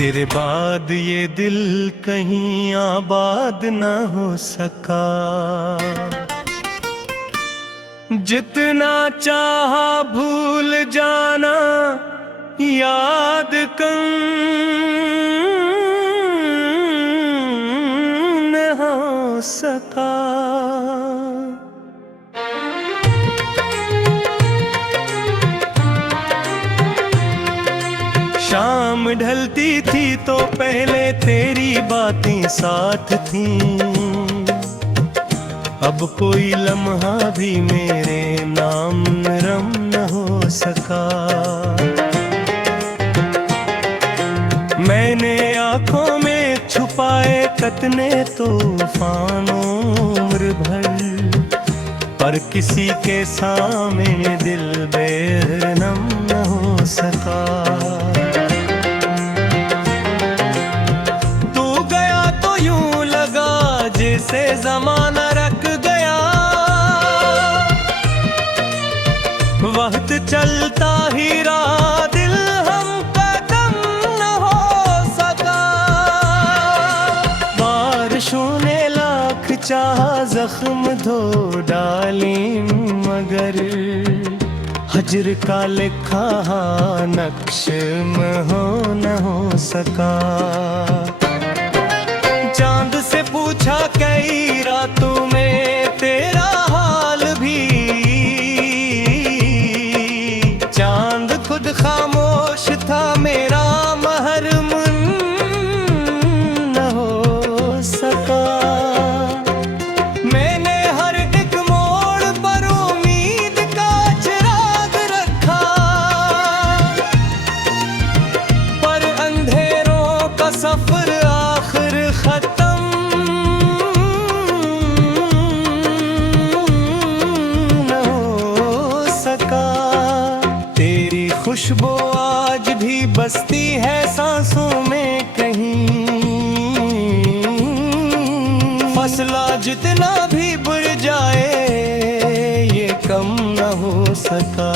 तेरे बाद ये दिल कहीं आबाद न हो सका। जितना चाहा भूल जाना याद कम न हो सका। शाम ढलती थी तो पहले तेरी बातें साथ थीं, अब कोई लम्हा भी मेरे नाम नरम न हो सका। मैंने आंखों में छुपाए कतने तूफानों उम्र भर, पर किसी के सामने दिल बेरहम न हो सका। जैसे ज़माना रख गया, वक्त चलता ही रहा, दिल हम कदम न हो सका। बारिशों ने लाख चाहा जख्म धो डाली, मगर हजर का लिखा नक्श में न हो सका। चांद से पूछा कई रातों में तेरा हाल भी, चांद खुद खामोश था, मेरा महरम न हो सका। मैंने हर एक मोड़ पर उम्मीद का चिराग रखा, पर अंधेरों का सफर आखिर खत्म न हो सका। तेरी खुशबू आज भी बसती है सांसों में कहीं, फसला जितना भी बढ़ जाए ये कम न हो सका।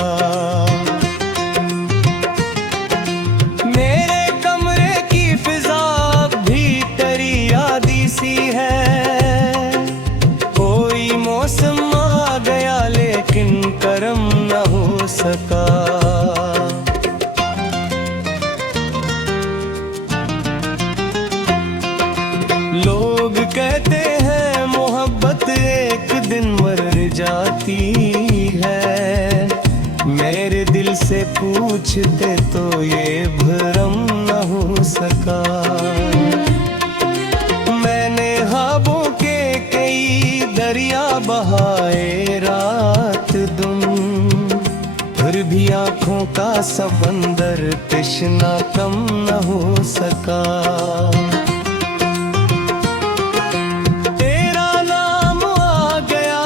सी है कोई मौसम आ गया, लेकिन करम न हो सका। लोग कहते हैं मोहब्बत एक दिन मर जाती है, मेरे दिल से पूछते तो ये भरम न हो सका। दरिया बहाए रात दिन, फिर भी आंखों का समंदर तृष्णा कम न हो सका। तेरा नाम आ गया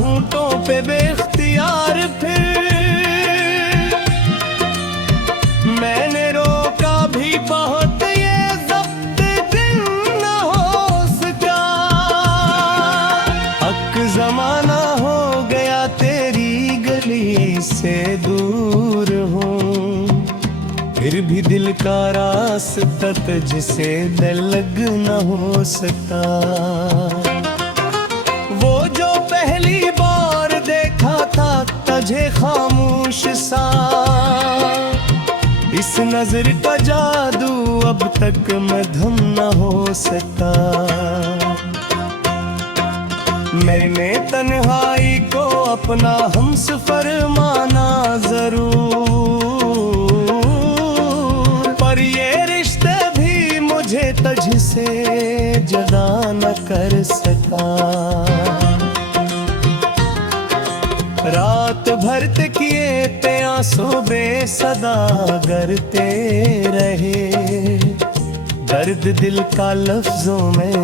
होंठों पे बेख्तियार, फिर मैंने रोका भी बहुत, ये ज़ब्त दिल न हो सका। ज़माना हो गया तेरी गली से दूर हूँ, फिर भी दिल का रास्ता तुझसे अलग न हो सका। वो जो पहली बार देखा था तुझे खामोश सा, इस नजर का जादू अब तक मध्यम न हो सका। मैंने तन्हाई को अपना हमसफर माना जरूर, पर ये रिश्ते भी मुझे तुझसे जुदा न कर सका। रात भर किए ते आंसू बेसदा गरते रहे, दर्द दिल का लफ्जों में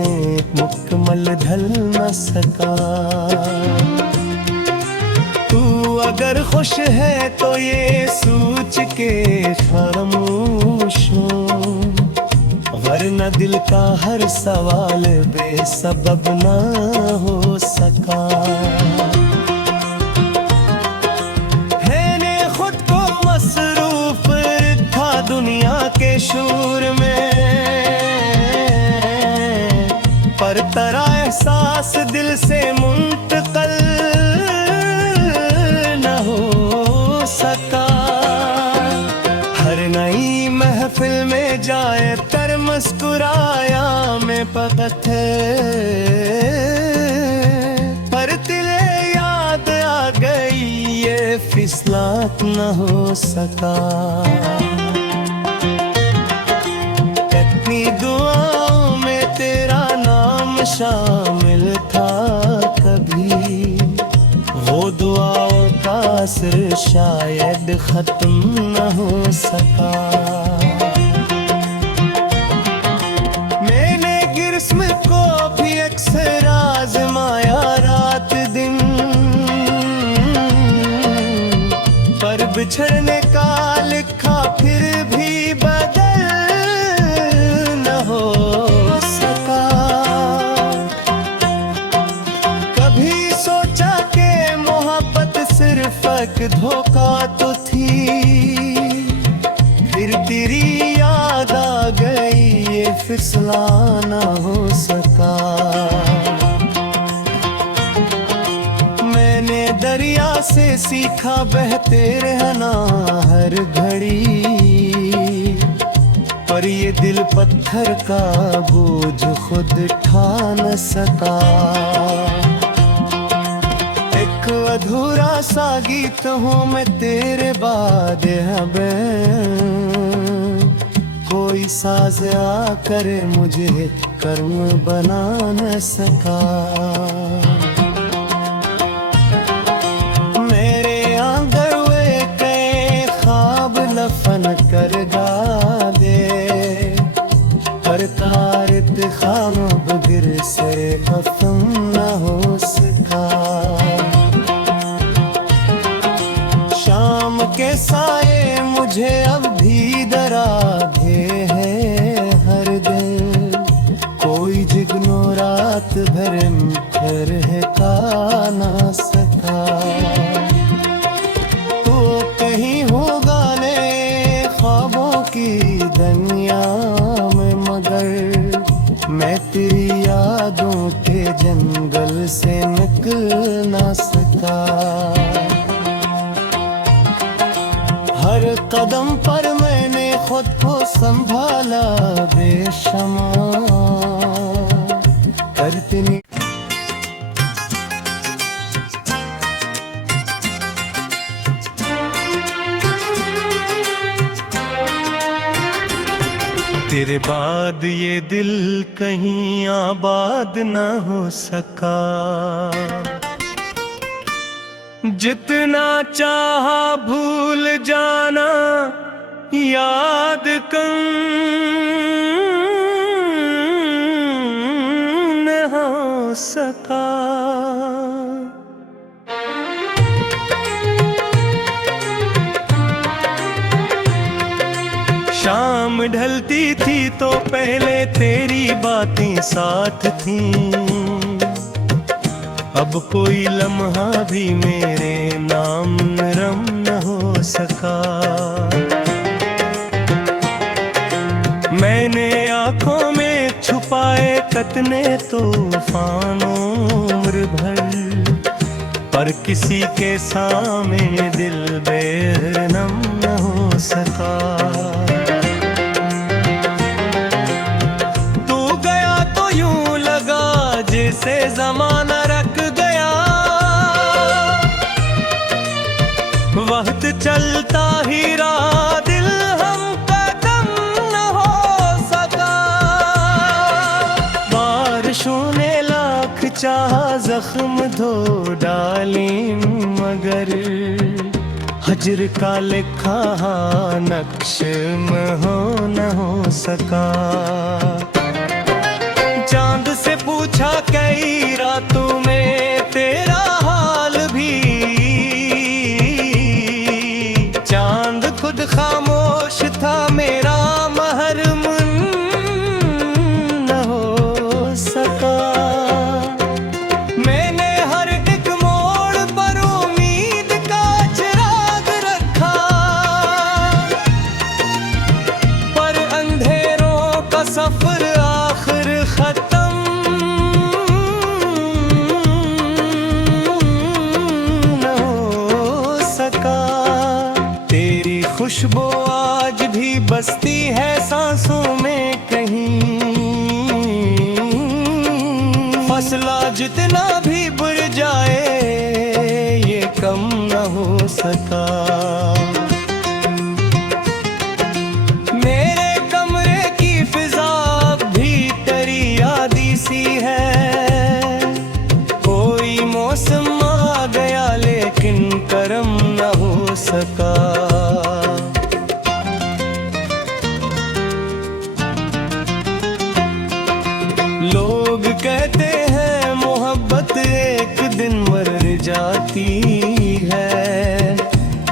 मुकम्मल ढल न सका। तू अगर खुश है तो ये सोच के खामोश हो, वरना दिल का हर सवाल बेसबब ना हो सका। मैंने खुद को मसरूफ था दुनिया के शोर में, पर तेरा एहसास दिल से मुंतकल न हो सका। हर नई महफिल में जाए तर मुस्कुराया मैं पकत है, पर तिले याद आ गई ये फिसलात न हो सका। कितनी दुआओं में तेरा नाम शामिल था कभी, वो दुआओं का असर शायद खत्म न हो सका। मैंने गिर्स्म को भी अक्सर आजमाया रात दिन, पर बिछड़ने का लिखा फिर भी बदल न हो सका। कभी सोचा कि मोहब्बत सिर्फ एक धोखा तो थी, फिर तेरी याद आ गई ये फिसला न हो सका। मैंने दरिया से सीखा बहते रहना हर घड़ी, पर ये दिल पत्थर का बोझ खुद उठा न सका। एक अधूरा सा गीत हूँ मैं तेरे बाद हबे, कोई साज आकर मुझे कर्म बना न सका। मेरे आंगर वे कई ख्वाब लफन कर गा दे, पर तारत खाम बगिर से खत्म न हो सका। शाम के साए मुझे अब भी डराते हैं हर दिन, कोई जिगनो रात भर कर है का ना सका। तो कहीं होगा ने ख्वाबों की दुनिया में, मगर मैं तेरी यादों के जंगल से निकल ना सका। हर कदम पर मैंने खुद को संभाला बेशमा, करती तेरे बाद ये दिल कहीं आबाद न हो सका। जितना चाहा भूल जाना याद कम न हो सका। शाम ढलती थी तो पहले तेरी बातें साथ थीं, अब कोई लम्हा भी मेरे नाम नरम न हो सका। मैंने आंखों में छुपाए कतने तूफानों उम्र भर, पर किसी के सामने दिल बेरहम न हो सका। तू गया तो यूं लगा जैसे जमाना रख गया, वक्त चलता ही रहा दिल हम कदम न हो सका। बारिशों ने लाख चाहा जख्म धो डाली, मगर हजर का लिखा नक्श में हो न हो सका। चांद से पूछा कई रातों में तेरा हाल भी, चांद खुद खामोश था मेरा महरम न हो सका। मैंने हर एक मोड़ पर उम्मीद का चिराग रखा, पर अंधेरों का सफर आखिर खत्म सिला जितना भी बुर जाए ये कम न हो सका। मेरे कमरे की फिजा भी तेरी यादी सी है। कोई मौसम आ गया लेकिन करम न हो सका। लोग कहते हैं मोहब्बत एक दिन मर जाती है।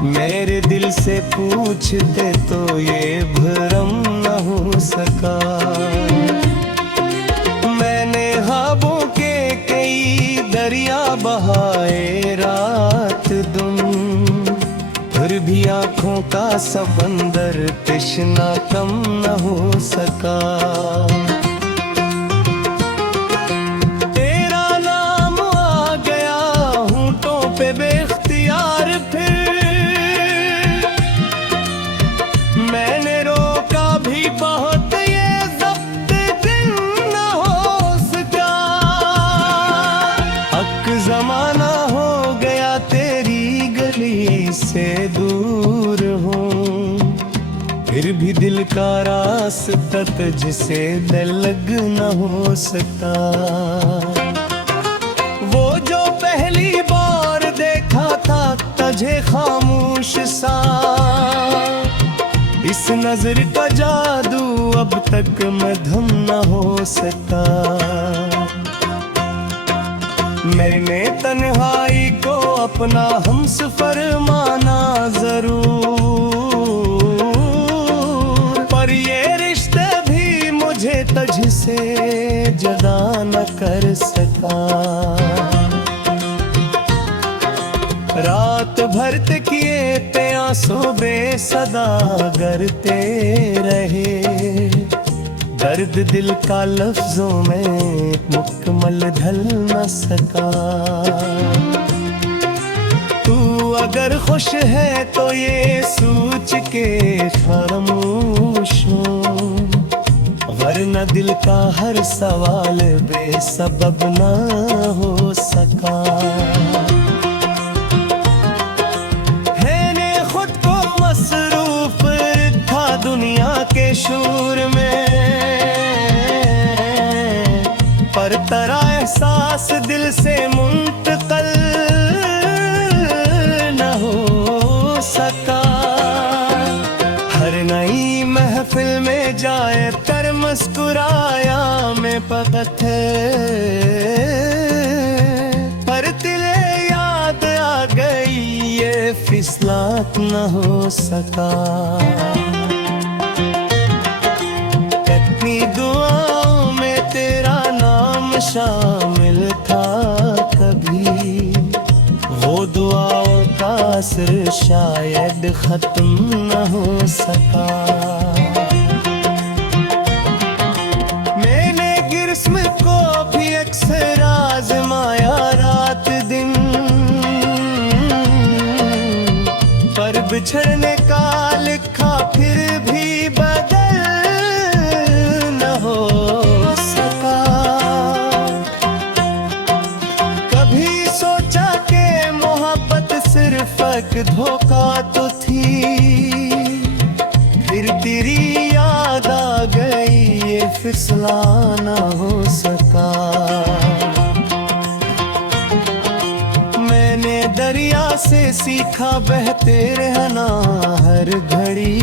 मेरे दिल से पूछते तो ये भरम न हो सका। मैंने ख्वाबों के कई दरिया बहाए रात दिन, फिर भी आँखों का समंदर तृष्णा कम न हो सका। बेख्तियार फिर मैंने रोका भी बहुत ये ज़ब्त दिन न हो सका। हक ज़माना हो गया तेरी गली से दूर हूँ, फिर भी दिल का रास्ता तुझसे लग न हो सकता। वो जो पहली बार देखा था तुझे खामोश सा, इस नजर का जादू अब तक मध्यम न हो सका। मैंने तन्हाई को अपना हमसफर माना जरूर, पर ये रिश्ते भी मुझे तुझसे जुदा न कर सका। रात भर किए ते आंसू बेसदा गरते रहे। दर्द दिल का लफ्जों में मुकम्मल ढल न सका। तू अगर खुश है तो ये सोच के खामोश हो, वरना दिल का हर सवाल बेसबब ना हो सका। दुनिया के शूर में पर तेरा एहसास दिल से मुंतकल न हो सका। हर नई महफिल में जाए कर मुस्कुराया मैं पकत है, पर तिले याद आ गई ये फिसलात न हो सका। दुआओं में तेरा नाम शामिल था कभी, वो दुआओं का असर शायद खत्म न हो सका। मैंने गिर्स्म को भी अक्सर आजमाया रात दिन, पर बिछड़ने का लिखा फिर भी बदल हो सका। कभी सोचा कि मोहब्बत सिर्फ एक धोखा तो थी, फिर तेरी याद आ गई ये फिसला ना हो सका। मैंने दरिया से सीखा बहते रहना हर घड़ी,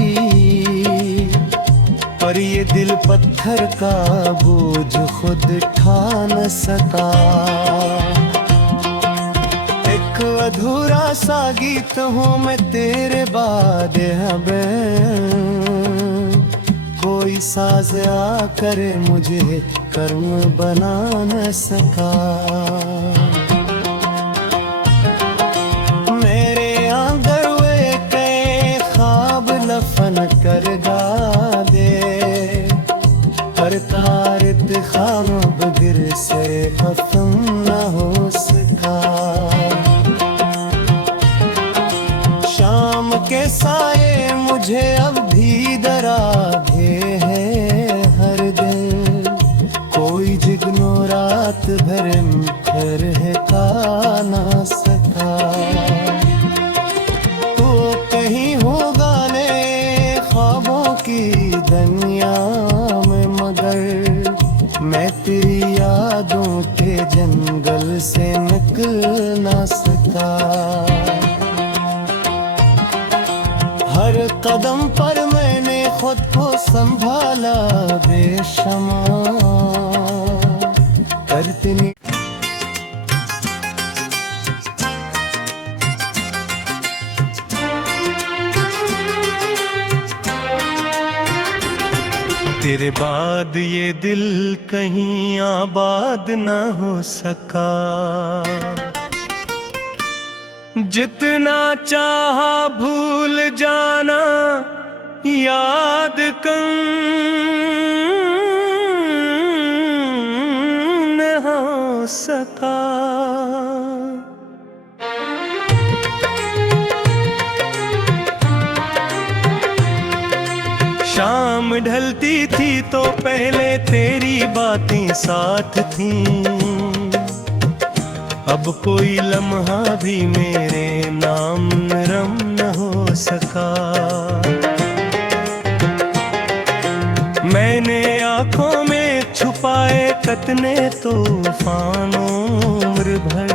पर ये दिल पत्थर का बोझ खुद उठा न सका। एक अधूरा सा गीत हूँ मैं तेरे बाद हबे, कोई साज आकर मुझे कर्म बना न सका। मेरे आंगर वे कई ख्वाब लफन कर गा दे, पर तारत ख्वाब गिर से खत्म न हो सका। शाम के साए मुझे अब भी डराते हैं हर दिन, कोई जिगनो रात भर रहता ना सका। तो कहीं होगा ने ख्वाबों की दुनिया में, मगर मैं तेरी यादों के जंगल से निकल ना सका। हर कदम पर मैंने खुद को संभाला बेशमा करती। तेरे बाद ये दिल कहीं आबाद न हो सका। जितना चाहा भूल जाना याद कम न हो सका। शाम ढलती थी तो पहले तेरी बातें साथ थीं, अब कोई लम्हा भी मेरे नाम नरम न हो सका। मैंने आंखों में छुपाए कतने तूफानों उम्र भर,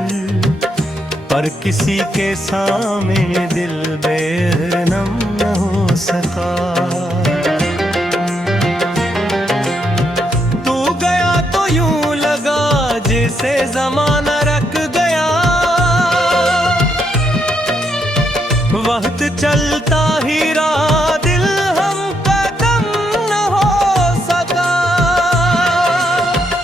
पर किसी के सामने दिल बेरहम न हो सका। से ज़माना रख गया, वक्त चलता ही रहा, दिल हम कदम न हो सका।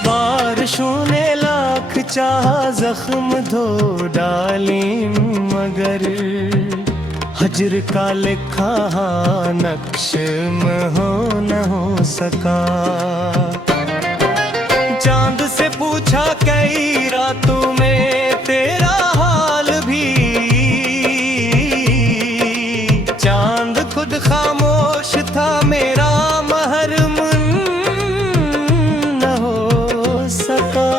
बारिशों ने लाख चाहा जख्म धो डाली, मगर हजर का लिखा नक्श में न हो सका। चांद से पूछा कई रातों में तेरा हाल भी, चांद खुद खामोश था, मेरा महरम न हो सका।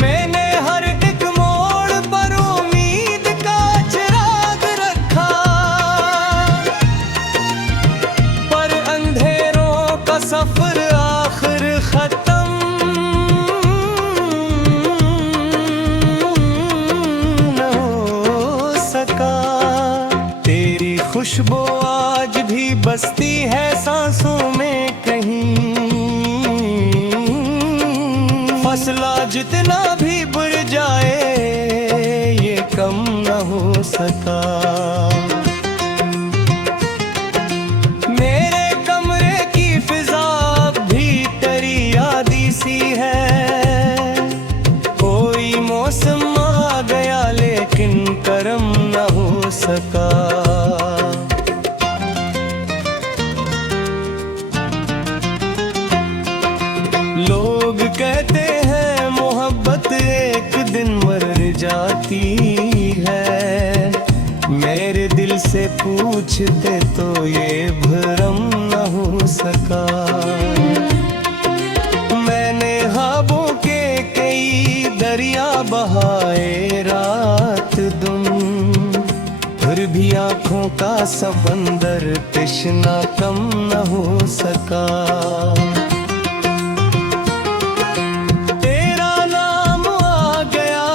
मैंने हर एक मोड़ पर उम्मीद का चिराग रखा, पर अंधेरों का सफर आखिर खत्म न हो सका। तेरी खुशबू आज भी बसती है सांसों में कहीं, फसला जितना भी बुर जाए ये कम न हो सका। करम न हो सका। लोग कहते हैं मोहब्बत एक दिन मर जाती है, मेरे दिल से पूछते तो ये भरम न हो सका। मैंने ख्वाबों के कई दरिया बहाए रात दिन, फिर भी आँखों का समंदर तृष्णा कम न हो सका। तेरा नाम आ गया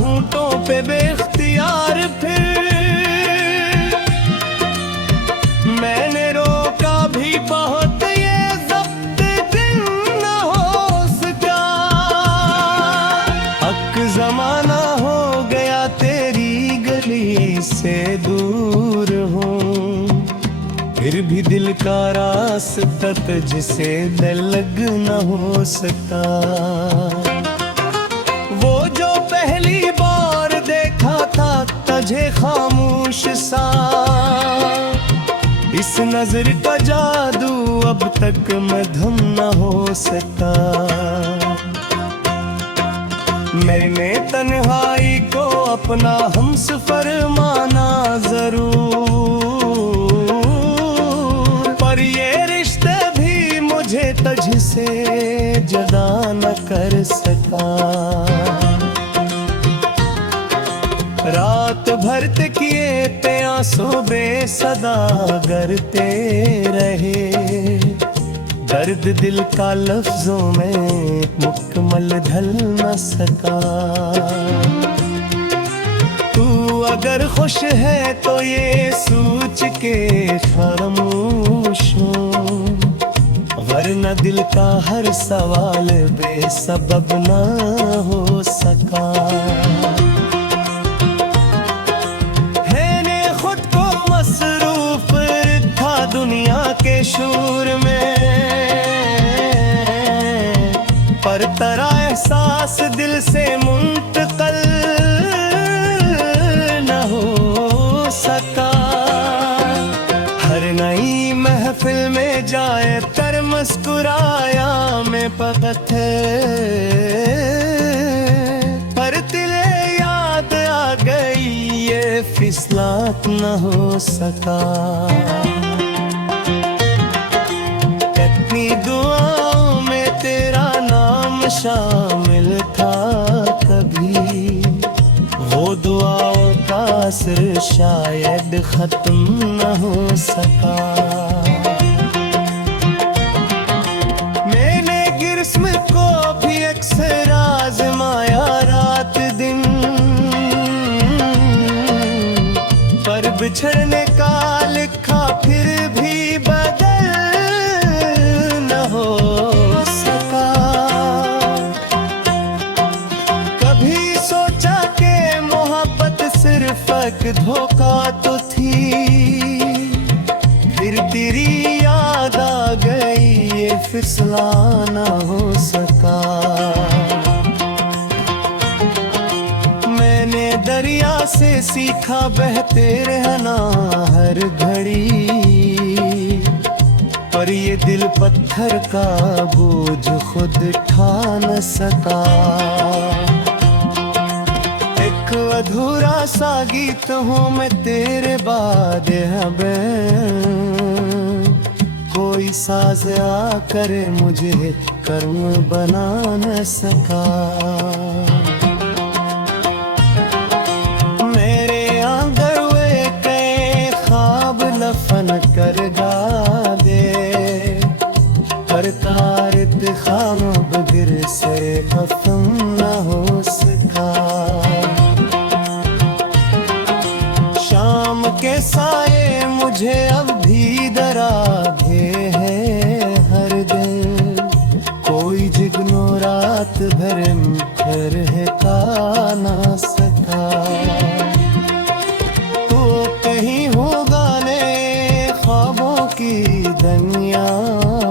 होंठों पे बेख्तियार, फिर मैंने रोका भी बहुत, ये ज़ब्त दिन न हो सका। हक ज़माना हो गया तेरी गली से दूर हूँ, फिर भी दिल का रास्ता तुझसे अलग न हो सकता। वो जो पहली बार देखा था तुझे खामोश सा, इस नजर का जादू अब तक मध्यम न हो सका। मैंने तन्हाई को अपना हमसफर माना जरूर, पर ये रिश्ते भी मुझे तुझसे जुदा न कर सका। रात भर किए ते आंसू बेसदा गरते रहे, दर्द दिल का लफ्जों में मुकम्मल ढल न सका। तू अगर खुश है तो ये सोच के खामोश हो, वरना दिल का हर सवाल बेसबब ना हो सका। मैंने खुद को मसरूफ था दुनिया के शूर में, पर तेरा एहसास दिल से मुंतकल न हो सका। हर नई महफिल में जाए तर मुस्कुराया मैं पकत है, पर तिले याद आ गई ये फिसलात न हो सका। कितनी दुआओं में तेरा नाम शामिल था कभी, वो दुआओं का असर शायद खत्म न हो सका। मैंने गिर्स्म को भी अक्सर आजमाया रात दिन, पर बिछड़ने का लिखा फिर भी बदल न हो सका। कभी सोचा कि मोहब्बत सिर्फ एक धोखा तो थी, फिर तेरी याद आ गई ये फिसला न हो सका। मैंने दरिया से सीखा बहते रहना हर घड़ी, पर ये दिल पत्थर का बोझ खुद उठा न सका। एक अधूरा सा गीत हूँ मैं तेरे बाद हबे, कोई साज आकर मुझे कर्म बना न सका। मेरे आंगर वे कई ख्वाब लफन कर गा दे, हर तार खाम बगिर से खत्म न हो सका। शाम के साए मुझे अब भी डराते हैं हर दिन, कोई जिगनो रात भर मुखर है का ना सका। तो कहीं होगा ने ख्वाबों की दुनिया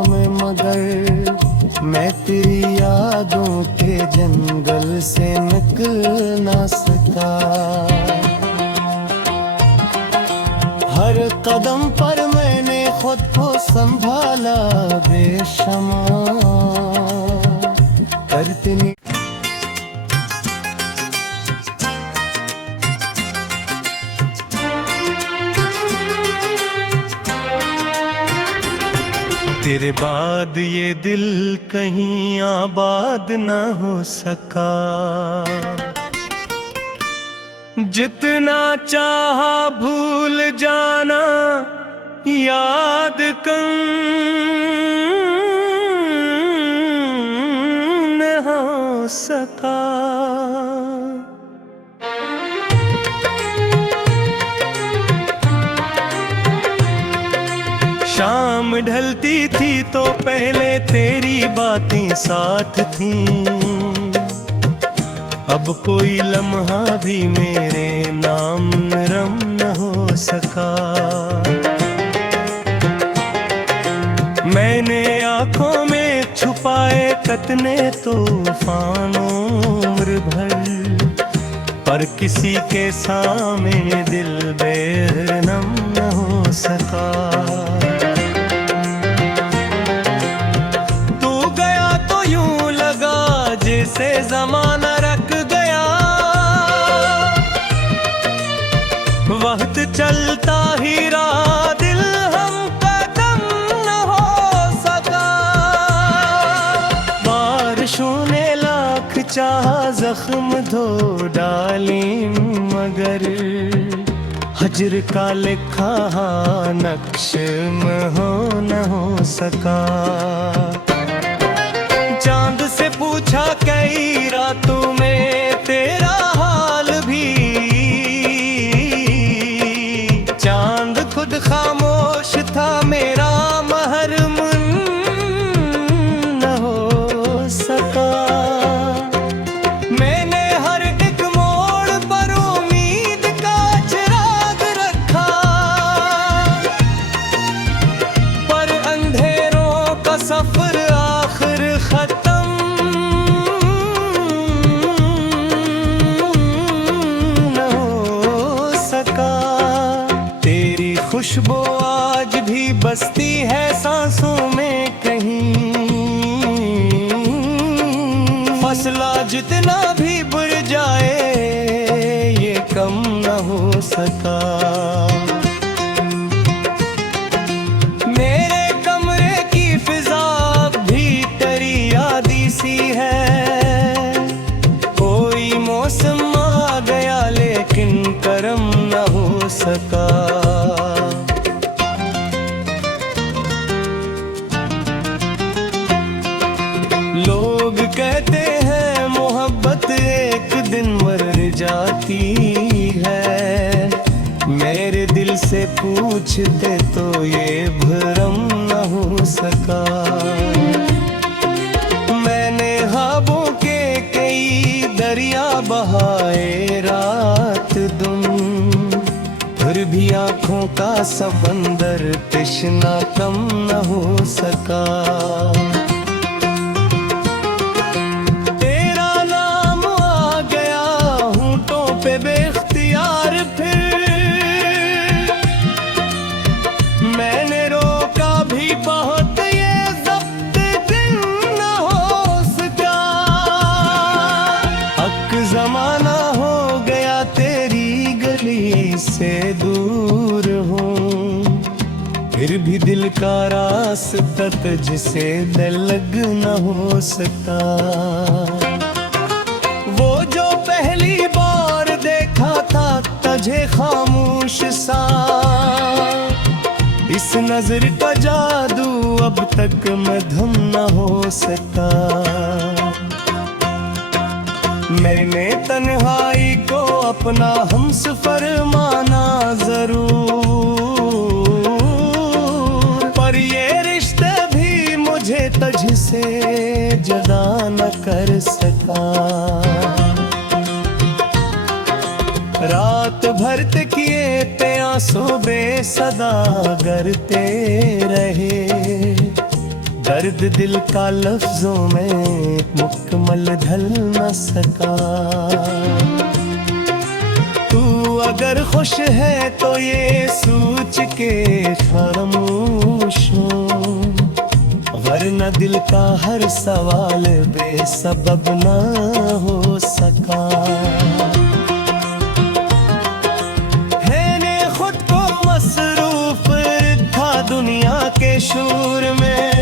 में, मगर मैं तेरी यादों के जंगल से निकल ना सका। हर कदम पर मैंने खुद को संभाला बेशमा, करते तेरे बाद ये दिल कहीं आबाद न हो सका। जितना चाहा भूल जाना याद कम न हो सका। शाम ढलती थी तो पहले तेरी बातें साथ थीं, अब कोई लम्हा भी मेरे नाम रम न हो सका। मैंने आँखों में छुपाए कतने तूफानों उम्र भर, पर किसी के सामने दिल बेरहम न हो सका। तू गया तो यूं लगा जैसे जमाना रख गया, वक्त चलता ही रहा दिल हम कदम न हो सका। जख्म धो डाली, मगर हजर का लिखा नक्श में हो न हो सका। चांद से पूछा कई रातों में तेरा हाल भी, चांद खुद खामोश था, मेरा महरम न हो सका। मैंने हर एक मोड़ पर उम्मीद का चिराग रखा, पर अंधेरों का सफर आखिर खत्म न हो सका। तेरी खुशबू आज भी बसती है सांसों में कहीं, फसला जितना भी बढ़ जाए ये कम न हो सका। मेरे कमरे की फिजा भी तेरी यादी सी है, कोई मौसम आ गया लेकिन करम न हो सका। लोग कहते हैं मोहब्बत एक दिन मर जाती है, मेरे दिल से पूछते तो ये भरम न हो सका। मैंने ख्वाबों के कई दरिया बहाए रात दिन, फिर भी आंखों का समंदर तृष्णा कम न हो सका। बेख्तियार फिर मैंने रोका भी बहुत, ये ज़ब्त दिल न हो सका। हक ज़माना हो गया तेरी गली से दूर हूँ, फिर भी दिल का रास्ता तुझसे लग न हो सका। वो जो पहली बार देखा था तुझे खामोश सा, इस नजर का जादू अब तक मध्यम न हो सका। मैंने तन्हाई को अपना हमसफर माना जरूर, पर ये रिश्ते भी मुझे तुझसे जुदा न कर सका। रात भर तकिए पे आंसू बेसदा गरते रहे, दर्द दिल का लफ्जों में मुकम्मल ढल न सका। तू अगर खुश है तो ये सोच के खामोश हूँ, वरना दिल का हर सवाल बेसबब ना हो सका। मसरूफ था दुनिया के शोर में,